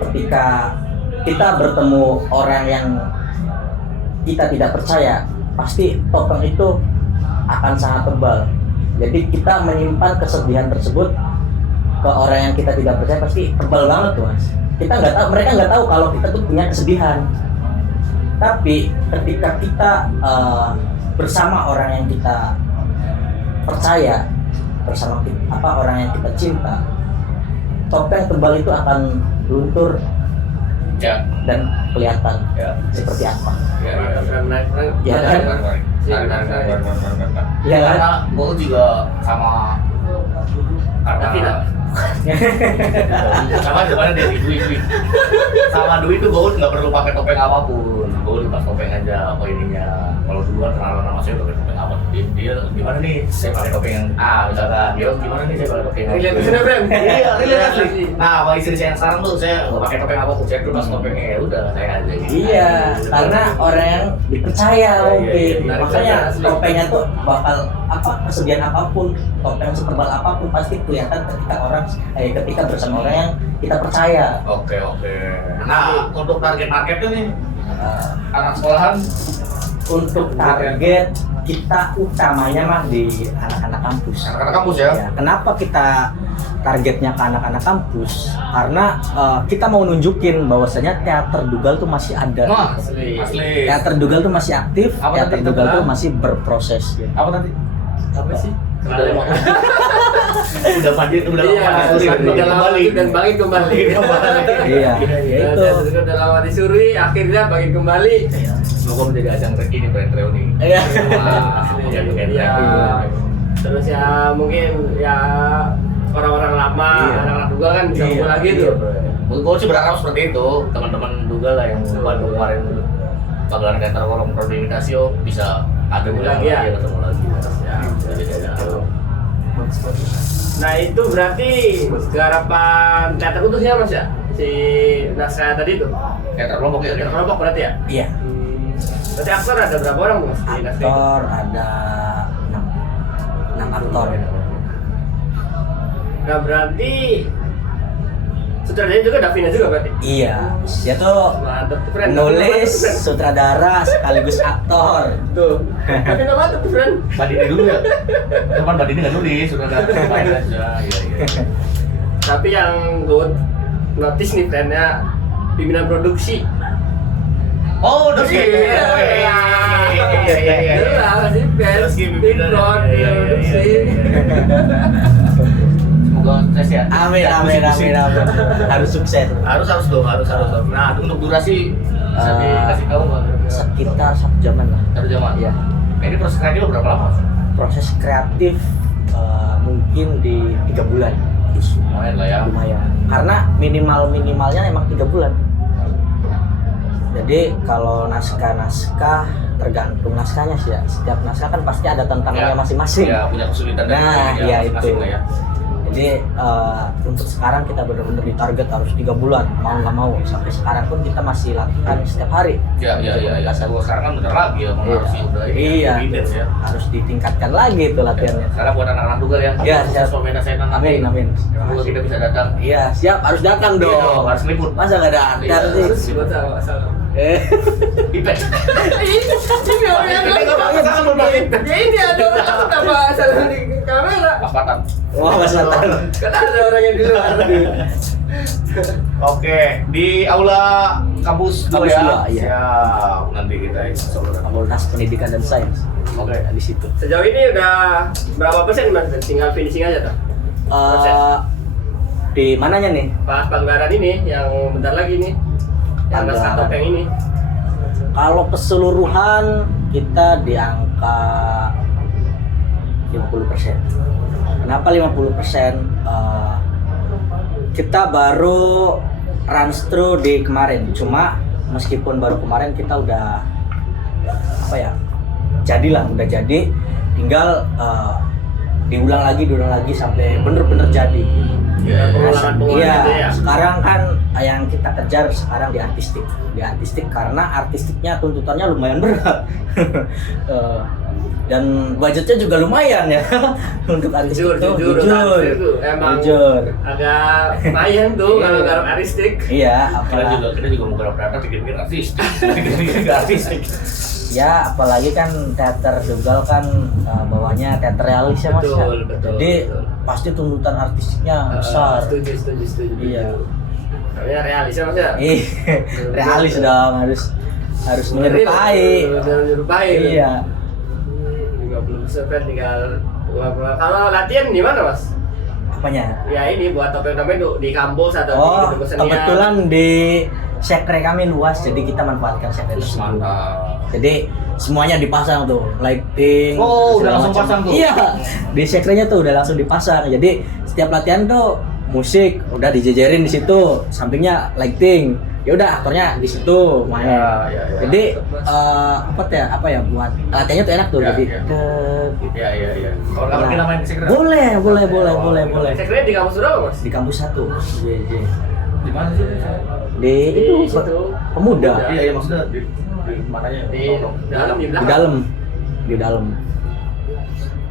ketika kita bertemu orang yang kita tidak percaya, pasti topeng itu akan sangat tebal. Jadi kita menyimpan kesedihan tersebut ke orang yang kita tidak percaya pasti tebal banget tuh, Mas. Kita nggak tahu, mereka nggak tahu kalau kita tuh punya kesedihan. Tapi ketika kita bersama orang yang kita percaya, bersama orang yang kita cinta, topeng tebal itu akan luntur Ya. dan kelihatan Ya. seperti apa. Ya. Ya kan? Ya kan? Karena gue juga sama Davina. sama depannya dari Dwi. Sama Dwi tuh gue nggak perlu pakai topeng apapun, gue lepas topeng aja apa ininya. Kalau duluan kenalan sama saya pakai topeng apa? Dia gimana nih? Saya pakai topeng yang misalkan dia gimana nih? Saya pakai topeng yang Relate sini, friend. Iya, relate asli. Nah, bagi istri saya yang sekarang tuh saya nggak pakai topeng apapun, saya lepas topengnya ya udah saya aja. Iya, karena orang yang dipercaya mungkin. iya. Makanya topengnya tuh bakal kesedihan apapun, topeng setebal apapun pasti kelihatan ketika bersama orang yang kita percaya. Oke. Nah, untuk targetnya nih anak sekolahan Untuk target kita utamanya mah di anak-anak kampus. Anak-anak kampus ya? Kenapa kita targetnya ke anak-anak kampus? Karena kita mau nunjukin bahwasanya teater Dugal tuh masih ada. Wah, Asli. asli. Teater Dugal tuh masih aktif, Apa teater tadi Dugal kita tuh bilang? masih berproses. Gitu. Apa tadi? Apa sih? Udah mandi, udah Iya, udah lama dan bangkit kembali. Iya, ya itu. Udah lama disuri, akhirnya bangkit kembali. Semoga menjadi ajang ini brand reuni. Iya. Iya. Terus ya mungkin ya orang-orang lama, Iya. anak-anak juga kan bisa kumpul lagi tuh. Gue sih berharap seperti itu, teman-teman Dugal lah yang Bandung kemarin pagelaran teater kolom Prodiminasio bisa ada Lagi ya? ketemu lagi. Ya, Jadi, nah itu berarti garapan teater utusnya mas ya? Si naskah tadi itu? teater kelompok ya. Teater kelompok berarti ya? Iya. Berarti aktor ada berapa orang mas di naskah itu? Aktor ada 6 aktor. Nah berarti sutradaranya juga Davina juga berarti? Iya, dia tuh Mantap tuh friend. nulis, sutradara sekaligus aktor. Tuh, Davina mantap tuh friend. Badini dulu ya. Teman Badini nggak nulis, sudah ada main aja. Iya. Tapi yang gue notice nih friendnya pimpinan produksi. Oh, udah sih. Iya. Jelas sih, Jelas sih, pimpinan. Timron, Iya. produksi. Semoga sukses ya. Amin. Harus sukses. Harus dong. Nah, untuk durasi bisa dikasih tahu nggak? Sekitar 1 jaman lah. 1 jam. Iya. Nah, ini proses kreatif berapa lama? Proses kreatif mungkin di 3 bulan. Lumayan lah ya. Lumayan. Karena minimalnya emang 3 bulan. Jadi kalau naskah tergantung naskahnya sih ya. Setiap naskah kan pasti ada tantangannya masing-masing. Ya, punya kesulitan dan Nah, kesulitannya iya masing-masing itu. lah ya. Jadi untuk sekarang kita benar-benar ditarget harus 3 bulan, mau nggak mau. Sampai sekarang pun kita masih latihan setiap hari. Ya. Gua sekarang kan bener lagi ya, Iya. harus udah Iya. evidence ya. Harus ditingkatkan lagi itu latihannya. Karena buat anak-anak Dugal ya. Iya, sukses siap. pemerintah saya nanti. Amin. Semoga kita bisa datang. Iya, siap, harus datang Iya, dong. harus liput. Masa nggak datang Iya, sih? Terus buat salah. Ipek. Ini orang yang ini ada orang kenapa salah di kamera? Apatan. Wah, Mas Nathan. Kan ada orang yang di luar. Oke, di aula kampus Kampus ya. dua, iya. Siap. Nanti kita Fakultas Pendidikan dan Sains. Oke. Di situ. Sejauh ini udah berapa persen mas? Tinggal finishing aja tuh. Di mananya nih? Pas pagelaran ini yang bentar lagi nih. Yang naskah Pagelaran. topeng ini. Kalau keseluruhan kita di angka 50%. Kenapa 50%? Kita baru runs through di kemarin. Cuma meskipun baru kemarin kita udah udah jadi. Tinggal diulang lagi sampai bener-bener jadi. Ya, pengulangan Iya, itu ya. sekarang kan yang kita kejar sekarang di artistik karena artistiknya tuntutannya lumayan berat. Dan budgetnya juga lumayan ya untuk artistik Jujur, emang jujur. agak lumayan tuh kalau garap artistik. Iya, Kita juga mau garap teater bikin artistik. Bikin artistik. Ya, apalagi kan teater Dugal kan bawahnya teater realis ya Mas. Betul. Jadi pasti tuntutan artistiknya besar. Setuju. Iya. Namanya realis ya mas ya? Realis dong, harus menyerupai. Menyerupai. Iya. 50% kan tinggal 50. Kalau latihan di mana mas? Apanya? Ya ini buat topeng-topeng tuh di kampus atau Oh, di gedung kesenian. kebetulan di sekre kami luas, jadi kita manfaatkan sekre tersebut. Mantap. Jadi semuanya dipasang tuh, lighting. Oh, udah segala langsung macam. pasang tuh? Iya, di sekrenya tuh udah langsung dipasang. Jadi setiap latihan tuh musik udah dijejerin di situ, sampingnya lighting. Ya udah aktornya di situ main. Ya. Jadi apa ya buat latihannya tuh enak tuh. Ya, Jadi ya. Iya. Kalau kapan kita main ke sekre? boleh. Sekrenya di kampus berapa mas? Di kampus 1. Di mana sih? Di itu situ. Pemuda. Iya, maksudnya di mananya? Di dalam di Di belakang. dalam.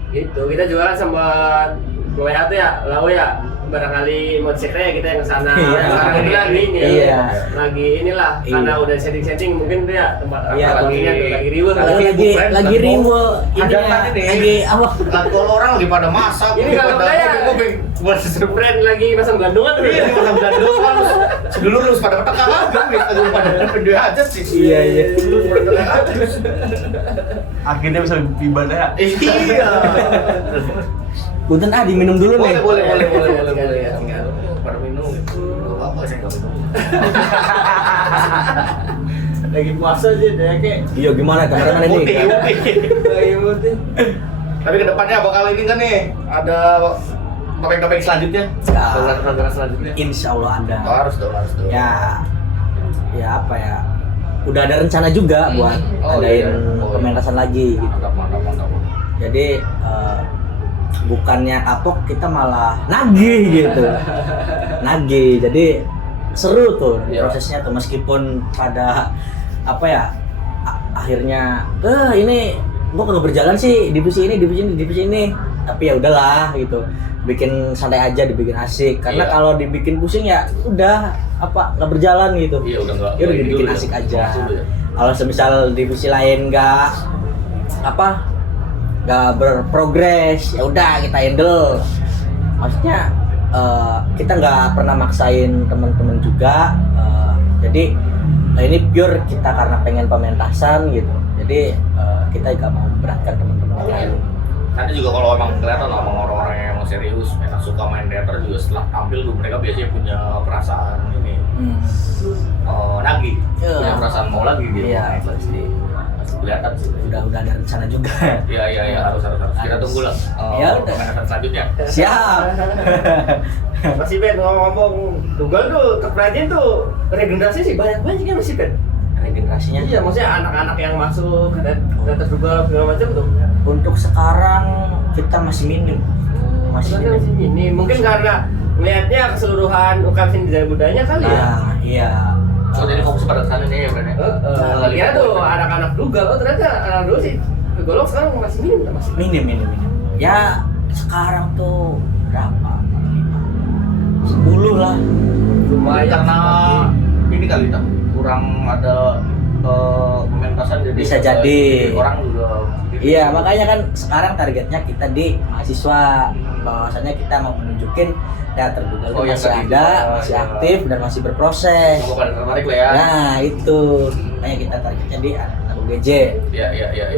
Gitu, kita juga kan sempat WA tuh ya, lalu ya barangkali mau sekretnya kita yang kesana. Iya. Sekarang ini lagi ini. Iya. Lagi inilah Iya. karena udah setting mungkin dia tempat Iya, laginya lagi riuh. Lagi riwe ini Ada ya, kan ini. lagi apa? Kalau orang lagi pada masak, Ini lagi kalau pada saya ngoping. buat brand lagi masang gantungan tuh. Iya, di masak gandum harus sedulur harus pada petek kan, gitu pada video aja sih. Iya, iya. Sedulur pada petek aja. Akhirnya bisa ibadah. Iya. Punten diminum dulu nih. Boleh. Ya. Pada minum gitu. Apa saya nggak minum. Lagi puasa aja deh kayak Iya gimana teman-teman ini? Putih. lagi putih. Tapi kedepannya bakal ini kan nih ada topeng-topeng selanjutnya. Ya. Program selanjutnya. Insya Allah ada. Harus dong. Ya apa ya? Udah ada rencana juga buat Oh, adain iya. Oh, iya. pementasan lagi gitu. Mantap. Jadi bukannya kapok kita malah nagih gitu. Nagih. Jadi seru tuh Iya. prosesnya tuh meskipun pada apa ya akhirnya ini gua kagak berjalan sih divisi ini tapi ya udahlah gitu bikin santai aja dibikin asik karena Iya. kalau dibikin pusing ya udah apa nggak berjalan gitu Iya udah nggak. ya udah dibikin dulu asik ya. aja Dulu ya. kalau semisal divisi lain nggak berprogres ya udah kita handle maksudnya kita nggak pernah maksain teman-teman juga jadi ini pure kita karena pengen pementasan gitu jadi kita nggak mau memberatkan teman-teman lain. Nanti juga kalau emang kelihatan sama orang-orang yang emang serius, enak suka main teater juga setelah tampil tuh mereka biasanya punya perasaan ini nagih, Iya. punya perasaan mau lagi gitu. Iya, Nah, itu pasti. pasti kelihatan sih. udah ada rencana juga. Iya harus. Kita tunggu lah Ya udah. pementasan selanjutnya. Siap. Masih Ben ngomong Tunggal tuh terperhatiin tuh regenerasi sih banyak kan masih Ben. Regenerasinya Iya maksudnya anak-anak yang masuk ke teater Tunggal segala macam tuh. untuk sekarang kita masih minim. Masih Masih minim. ini mungkin karena melihatnya keseluruhan UKM seni dan budayanya kali ya. Nah, iya. Oh jadi fokus pada kesana nih ya Bren ya? Kira tuh anak-anak Tunggal, oh ternyata anak dulu sih Golong sekarang masih minim masih. Minim. Ya sekarang tuh berapa? 10 lah. Lumayan Karena tapi- ini kali tak kurang ada pementasan jadi Bisa jadi. orang juga Iya, makanya kan sekarang targetnya kita di mahasiswa bahwasannya kita mau menunjukin teater Tunggal itu Oh, yang masih tadi. ada, Oh, masih iya. aktif dan masih berproses. Semoga pada tertarik lah ya. Nah, itu makanya kita targetnya di anak-anak UGJ. Iya.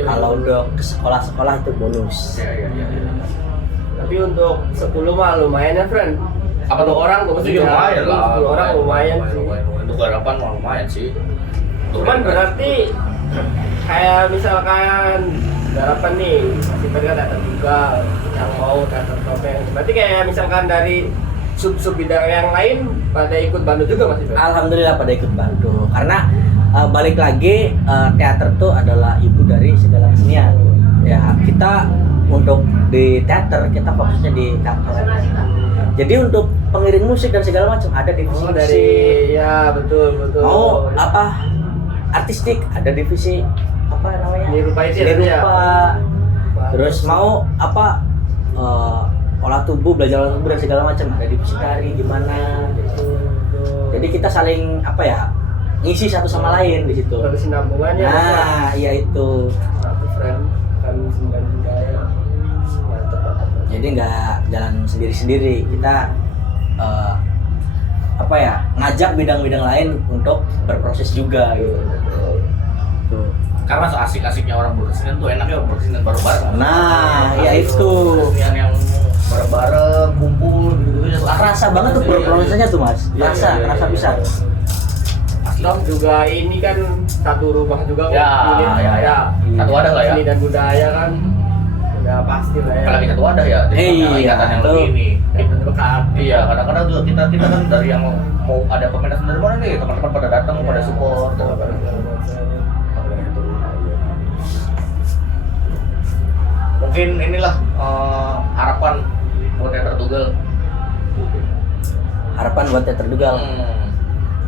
Kalau untuk ke sekolah-sekolah itu bonus. Iya. Tapi untuk 10 mah lumayan ya friend. Apa tuh orang tuh Itu lumayan lah. 10 orang lumayan sih. Untuk garapan mah lumayan sih. Cuman berarti kayak misalkan garapan nih masih pada teater Tunggal yang mau teater topeng. Berarti kayak misalkan dari sub bidang yang lain pada ikut bantu juga masih. Alhamdulillah pada ikut bantu karena balik lagi teater tuh adalah ibu dari segala kesenian. Ya kita untuk di teater kita fokusnya di teater. Jadi untuk pengiring musik dan segala macam ada divisi Oh, dari ya betul. mau apa artistik ada divisi apa namanya Seni rupa itu ya, Seni ya? rupa. Terus mau apa olah tubuh belajar olah tubuh dan segala macam ada divisi tari gimana gitu. Jadi kita saling apa ya ngisi satu sama lain di situ. Berkesinambungannya. Nah iya itu. Satu friend kan sembilan budaya. Mantap. Jadi nggak jalan sendiri-sendiri kita apa ya ngajak bidang-bidang lain untuk berproses juga gitu. Tuh. Karena seasik-asiknya orang berkesenian tuh enaknya berkesenian bareng-bareng. Nah, ya itu. Kesenian yang bareng-bareng, kumpul gitu-gitu. Rasa banget tuh prosesnya tuh mas. Rasa bisa. Toh juga ini kan satu rumah juga kok. Ya, Unit, ya. Satu wadah lah ya. Seni dan budaya kan udah pasti lah ya. Apalagi satu wadah ya. Jadi Iya, ikatan yang tuh. lebih ini. Dekat. Iya, kadang-kadang juga kita kan dari yang mau ada pementasan dari mana nih, teman-teman pada datang, pada support. Mungkin inilah harapan buat teater Tunggal. Harapan buat teater Tunggal. Hmm.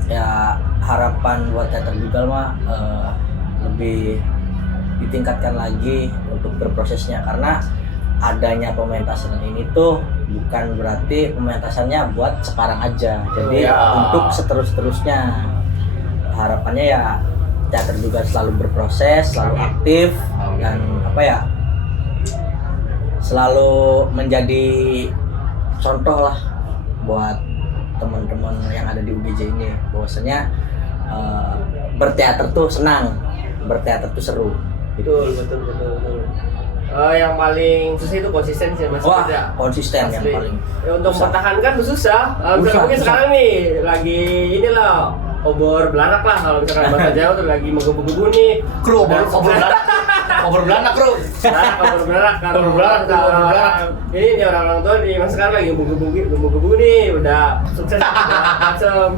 Ya harapan buat teater Tunggal mah lebih ditingkatkan lagi untuk berprosesnya karena adanya pementasan ini tuh bukan berarti pementasannya buat sekarang aja. Jadi untuk seterus-terusnya harapannya ya teater juga selalu berproses, selalu aktif dan apa ya selalu menjadi contoh lah buat teman-teman yang ada di UGJ ini bahwasanya berteater tuh senang, berteater tuh seru. Betul. Yang paling susah itu konsisten sih Mas. Wah, konsisten yang Asli. paling Ya, untuk susah. mempertahankan tuh susah. Misalkan mungkin Susah. sekarang nih lagi inilah obor belanak lah kalau misalkan bahasa Jawa tuh lagi menggebu-gebu nih. Kru, obor belanak kru. Obor belanak kan. Obor belanak, obor belanak. Ini nih orang tua nih Mas sekarang lagi gebu-gebu nih udah sukses macam.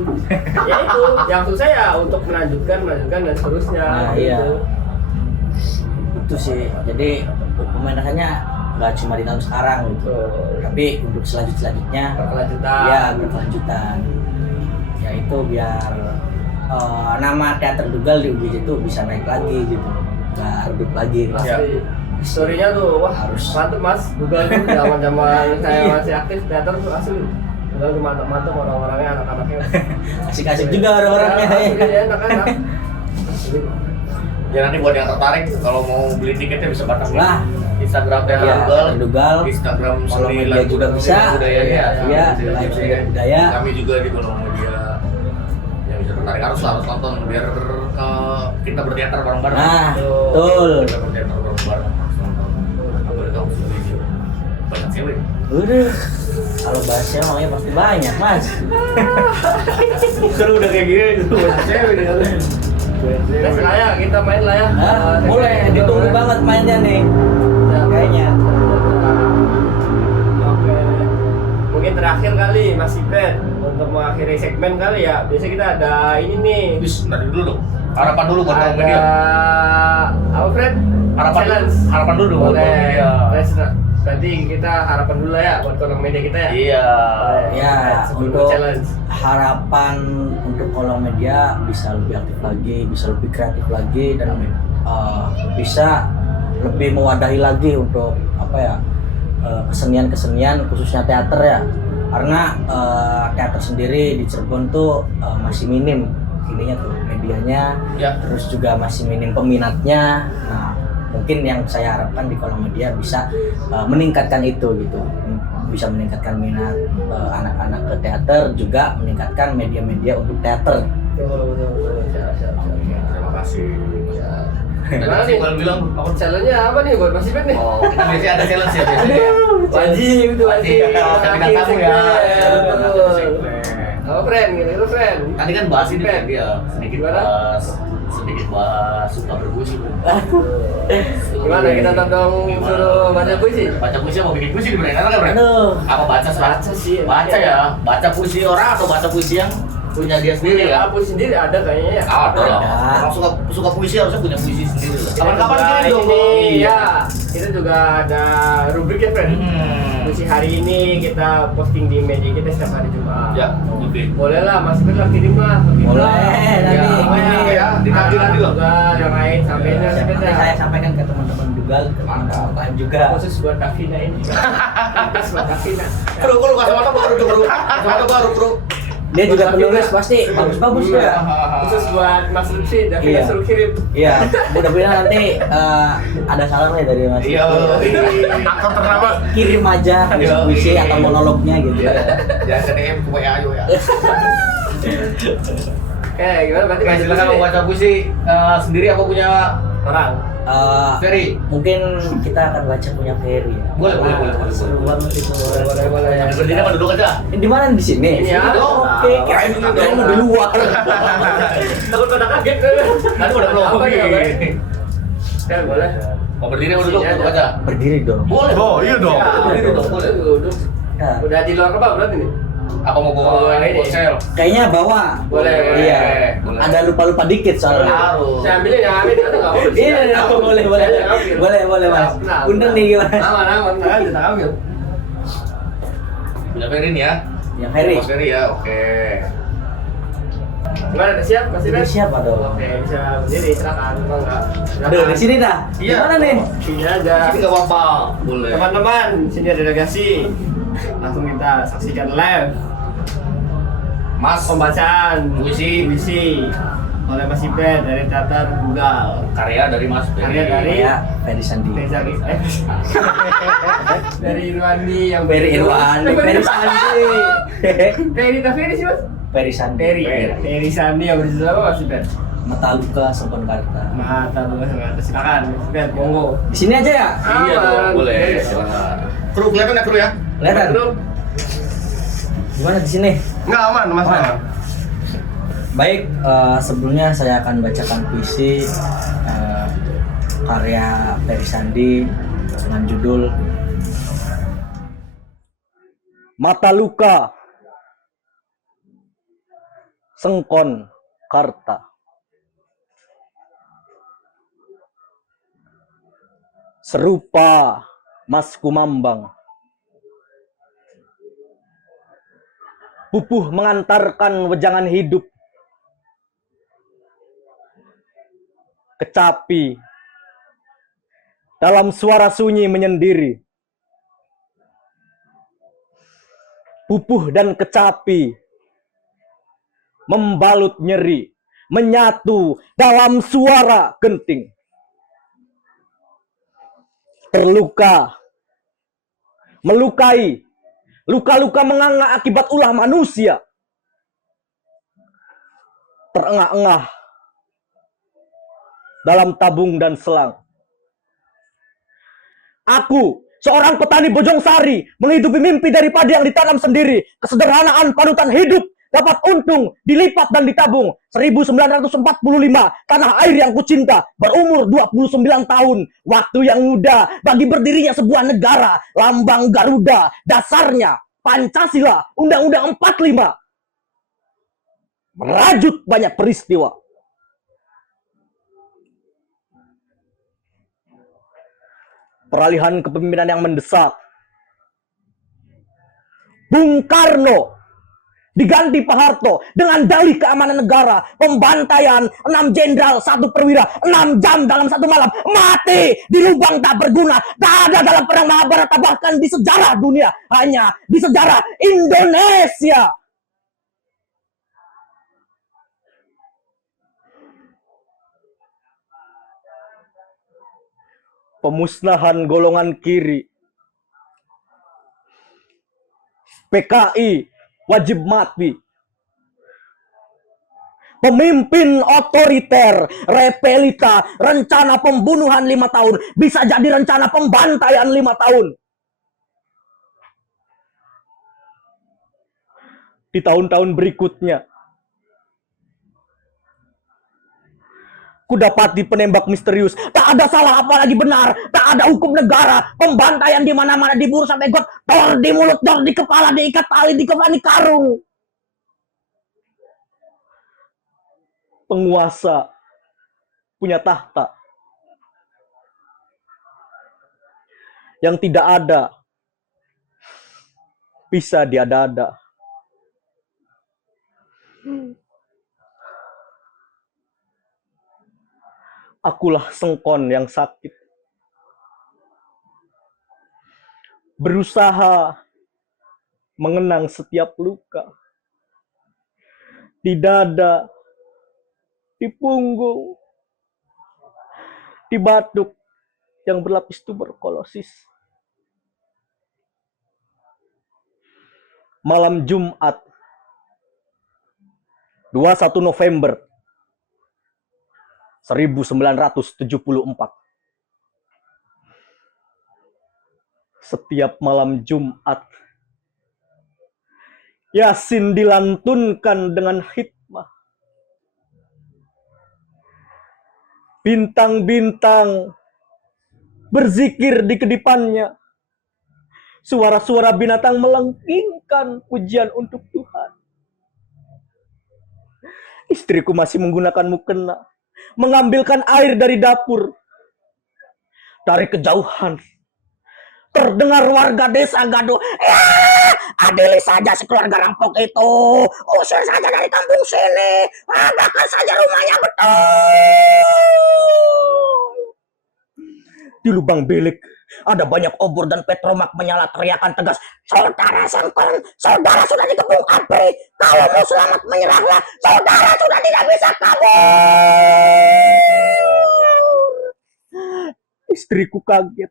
Ya itu yang susah ya untuk melanjutkan dan seterusnya. Nah, iya. Itu sih. Jadi pementasannya nggak cuma di tahun sekarang gitu, tapi untuk selanjutnya Berkelanjutan. ya berkelanjutan. Ya itu biar nama teater Dugal di UGJ itu bisa naik lagi gitu, nggak redup lagi. Asli. Historinya tuh wah Harus. mantep Mas. Dugal tuh zaman saya masih aktif teater tuh asli. Dugal tuh mantep orang-orangnya anak-anaknya. Asik-asik juga orang-orangnya. Asli ya anak-anak. Asli. Ya nanti buat yang tertarik kalau mau beli tiketnya bisa pantengin Lah. Instagram teater Iya, Dugal, Dugal. Instagram Kolom Seni Media Lagu juga bisa. budaya ya. Iya, Live Seni Budaya. Kami juga di kolom media yang bisa tertarik harus nonton biar kita berteater bareng-bareng. Nah, betul. Kita berteater bareng-bareng. Harus nonton. Apalagi kamu video banyak cewek. Udah. Kalau bahasnya emangnya pasti banyak, Mas. Seru udah kayak gini itu banyak cewek nih. Terus lah ya kita main lah ya. Nah, mulai ditunggu banget mainnya nih. Kayaknya. Oke. Mungkin terakhir kali Mas Ipen untuk mengakhiri segmen kali ya. Biasa kita ada ini nih. Bis, dari dulu dong. Harapan dulu buat kolom Ada media. apa Fred? Harapan dulu dong buat kolom Boleh. media. Berarti kita harapan dulu lah ya buat kolom media kita ya. Iya. Ya, Sebelum untuk challenge. harapan untuk kolom media bisa lebih aktif lagi, bisa lebih kreatif lagi dan bisa lebih mewadahi lagi untuk apa ya kesenian-kesenian khususnya teater ya. Karena teater sendiri di Cirebon tuh masih minim ininya tuh medianya, Ya. terus juga masih minim peminatnya. Nah, mungkin yang saya harapkan di kolom media bisa meningkatkan itu gitu, bisa meningkatkan minat anak-anak ke teater, juga meningkatkan media-media untuk teater. Betul. Siap. Terima kasih. Gimana Tadi nih? Iqbal bilang apa? Challenge-nya apa nih buat Mas Ipen nih? Oh, kita biasanya ada challenge ya biasanya. Wajib itu Wajib, kalau kita bintang tamu ya. Betul. Apa friend gitu friend? Tadi kan bahas ini kan dia sedikit Gimana? bahas suka berpuisi. Gimana kita todong suruh baca puisi? Baca puisi mau bikin puisi di mana kan, Bre? Aduh, Apa baca sih. Baca ya. Baca puisi orang atau baca puisi yang punya dia sendiri ya? Puisi sendiri ada kayaknya ya. Ada lah. Ada. Orang suka puisi harusnya punya puisi sendiri lah. Kapan-kapan Kita kirim dong. ini, ya. Kita juga ada rubrik ya, friend. Puisi hari ini kita posting di media kita setiap hari Jumat. Ya, oke. Boleh lah, Mas Ipen lah kirim lah. Boleh, nanti. Ya, ditagih nanti loh. Juga yang lain sampai nanti ya. saya sampaikan ke teman-teman Dugal, ke teman-teman lain juga. Khusus buat Davina ini. Khusus buat Davina. Kru, kacamata baru tuh, kru. Kacamata baru, kru. Dia juga Buat penulis Davina. pasti bagus-bagus Iya. ya. Khusus buat Mas Lutfi, Davina Iya. suruh kirim. Iya, mudah-mudahan nanti ada salam nih dari Mas. Iya, aktor ternama. Kirim aja Iya. puisi atau monolognya gitu. Iya, jangan DM ke WA ayo ya. Oke, gimana berarti Oke, silakan mau baca puisi sendiri apa punya orang? Ferry? Mungkin kita akan baca punya Ferry ya. Boleh. Seru banget itu. Boleh. Sambil berdiri apa duduk aja? Di mana di sini? Ini ya. Oke, kirain mau di luar. Takut pada kaget. Tadi udah belum. Apa ya, Bang? Oke, boleh. Mau berdiri apa duduk? Sini Duduk aja. aja. Berdiri dong. Boleh. Oh, iya dong. Berdiri dong, boleh. Duduk. Ya. Udah di luar apa berarti nih? Apa mau bawa ini bonsel? Kayaknya bawa. Boleh. Iya. Boleh. Ada lupa-lupa dikit soalnya. Harus. Saya ambilin ya, ambil itu enggak apa-apa. Iya, boleh Mas. Punten nih gimana? Aman, kita ambil. Punya Ferry nih ya? Yang Ferry. Mas Ferry ya, oke. Gimana, udah siap? Masih Udah siap, dong. Oke, bisa berdiri, silakan. Kalau enggak, Aduh, di sini dah. Iya. Gimana nih? Sini aja. Ini nggak apa-apa, boleh. Teman-teman, sini ada delegasi. Langsung kita saksikan live Mas, pembacaan puisi oleh Mas Ipen dari teater Google. karya dari Mas Ferry. Karya dari Ya, Ferry Sandi. Dari Irwandi yang Ferry Irwandi, Ferry Sandi. Ferry tak Ferry sih Mas? Ferry Sandi. Ferry Sandi yang berjudul apa Mas Ipen? Mataluka Songkon Karta. Mata dulu silakan Mas Ipen, monggo. Di sini aja ya? Iya dong, Aman. boleh. Silakan. Kru kelihatan ya kru ya? Kelihatan. Dulu. Gimana di sini? Enggak aman, Mas. Aman. Baik, sebelumnya saya akan bacakan puisi karya Ferry Sandi dengan judul Mataluka Sengkon Karta. Serupa Mas Kumambang, pupuh mengantarkan wejangan hidup, kecapi dalam suara sunyi menyendiri. Pupuh dan kecapi membalut nyeri, menyatu dalam suara genting. Terluka, melukai, luka-luka menganga akibat ulah manusia. Terengah-engah dalam tabung dan selang. Aku, seorang petani Bojong Sari, menghidupi mimpi dari padi yang ditanam sendiri. Kesederhanaan panutan hidup dapat untung, dilipat dan ditabung. 1945, tanah air yang kucinta, berumur 29 tahun. Waktu yang muda bagi berdirinya sebuah negara. Lambang Garuda, dasarnya Pancasila, Undang-Undang 45. Merajut banyak peristiwa. Peralihan kepemimpinan yang mendesak. Bung Karno diganti Pak Harto dengan dalih keamanan negara, pembantaian 6 jenderal 1 perwira 6 jam dalam 1 malam, mati di lubang tak berguna. Tak ada dalam perang Mahabharata, bahkan di sejarah dunia, hanya di sejarah Indonesia. Pemusnahan golongan kiri, PKI wajib mati. Pemimpin otoriter, repelita, rencana pembunuhan 5 tahun, bisa jadi rencana pembantaian 5 tahun. Di tahun-tahun berikutnya, kudapati penembak misterius. Tak ada salah apalagi benar. Tak ada hukum negara. Pembantaian di mana-mana, diburu sampai got. Dor di mulut, dor di kepala, diikat tali, di kepala, di karung. Penguasa punya tahta yang tidak ada bisa diada-ada. Akulah sengkon yang sakit, berusaha mengenang setiap luka di dada, di punggung, di batuk yang berlapis tuberkulosis. Malam Jumat 21 November 1974. Setiap malam Jumat, Yasin dilantunkan dengan hikmah. Bintang-bintang berzikir di kedipannya. Suara-suara binatang melengkingkan pujian untuk Tuhan. Istriku masih menggunakan mukena, mengambilkan air dari dapur. Dari kejauhan terdengar warga desa gaduh. adili saja sekeluarga rampok itu, usir saja dari kampung sini, adakan saja rumahnya betul. Di lubang bilik ada banyak obor dan Petromak menyala teriakan tegas, saudara Sangkon, saudara sudah dikepung api, kalau mau selamat menyerahlah, saudara sudah tidak bisa kabur. Istriku kaget,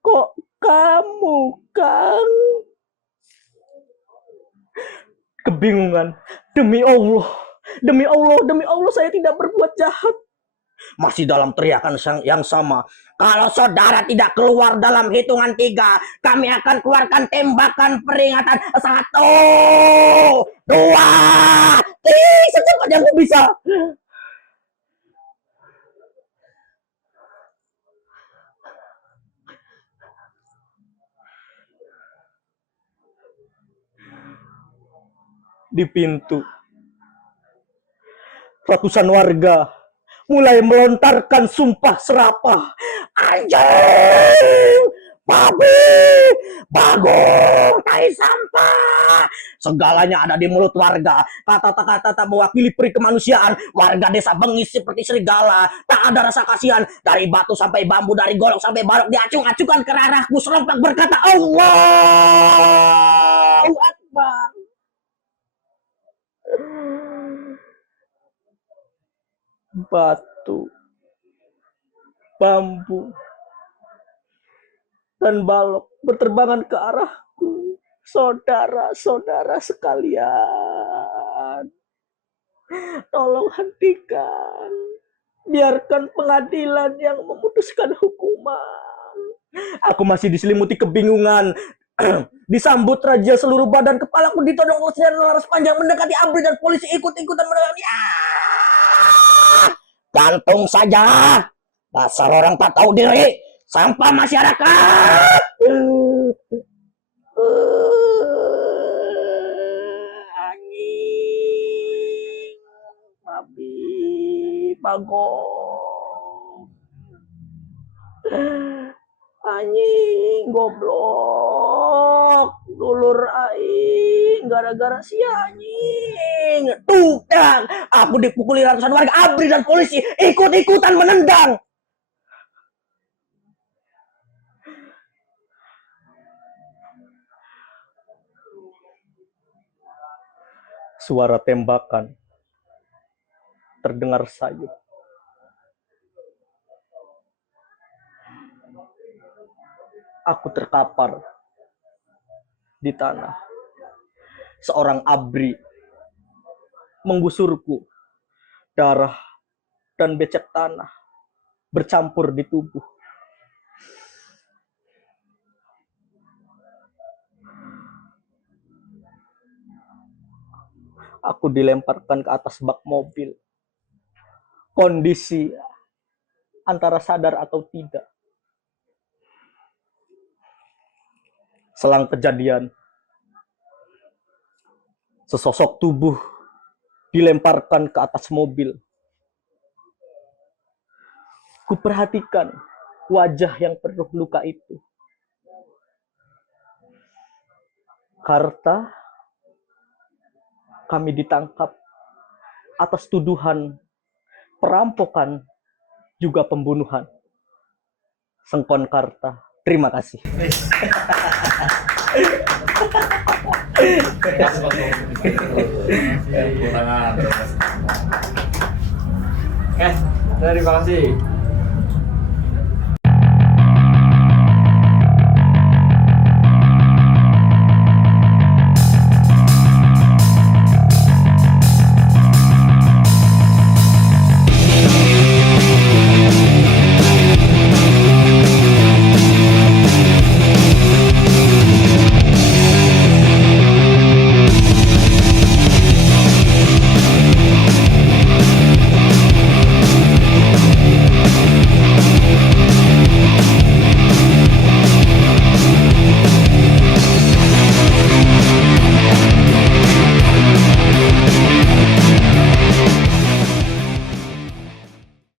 kok kamu, Kang? Kebingungan, demi Allah, saya tidak berbuat jahat. Masih dalam teriakan yang sama, kalau saudara tidak keluar dalam hitungan 3, kami akan keluarkan tembakan peringatan 1, 2, 3, secepat yang bisa. Di pintu, ratusan warga mulai melontarkan sumpah serapah. Anjing, babi, bagong, tai sampah. Segalanya ada di mulut warga. Kata-kata tak mewakili peri kemanusiaan. Warga desa bengis seperti serigala. Tak ada rasa kasihan. Dari batu sampai bambu, dari golok sampai balok diacung-acungkan ke arahku. Serempak berkata, Allahu Akbar. Batu, bambu, dan balok berterbangan ke arahku. Saudara-saudara sekalian, tolong hentikan. Biarkan pengadilan yang memutuskan hukuman. Aku masih diselimuti kebingungan. Disambut raja, seluruh badan kepalaku ditodong oleh laras panjang mendekati ABRI dan polisi ikut-ikutan mendekati. Gantung saja, dasar orang tak tahu diri, sampah masyarakat. Anjing, babi, bagong, anjing, goblok, dulur aing, gara-gara si anjing. Tuh, dan aku dipukuli ratusan warga, ABRI dan polisi ikut-ikutan menendang. Suara tembakan terdengar sayu. Aku terkapar di tanah. Seorang ABRI menggusurku. Darah dan becek tanah bercampur di tubuh. Aku dilemparkan ke atas bak mobil. Kondisi antara sadar atau tidak. Selang kejadian, sesosok tubuh dilemparkan ke atas mobil. Kuperhatikan wajah yang penuh luka itu. Karta, kami ditangkap atas tuduhan perampokan juga pembunuhan. Sengkon Karta, terima kasih. Terima kasih.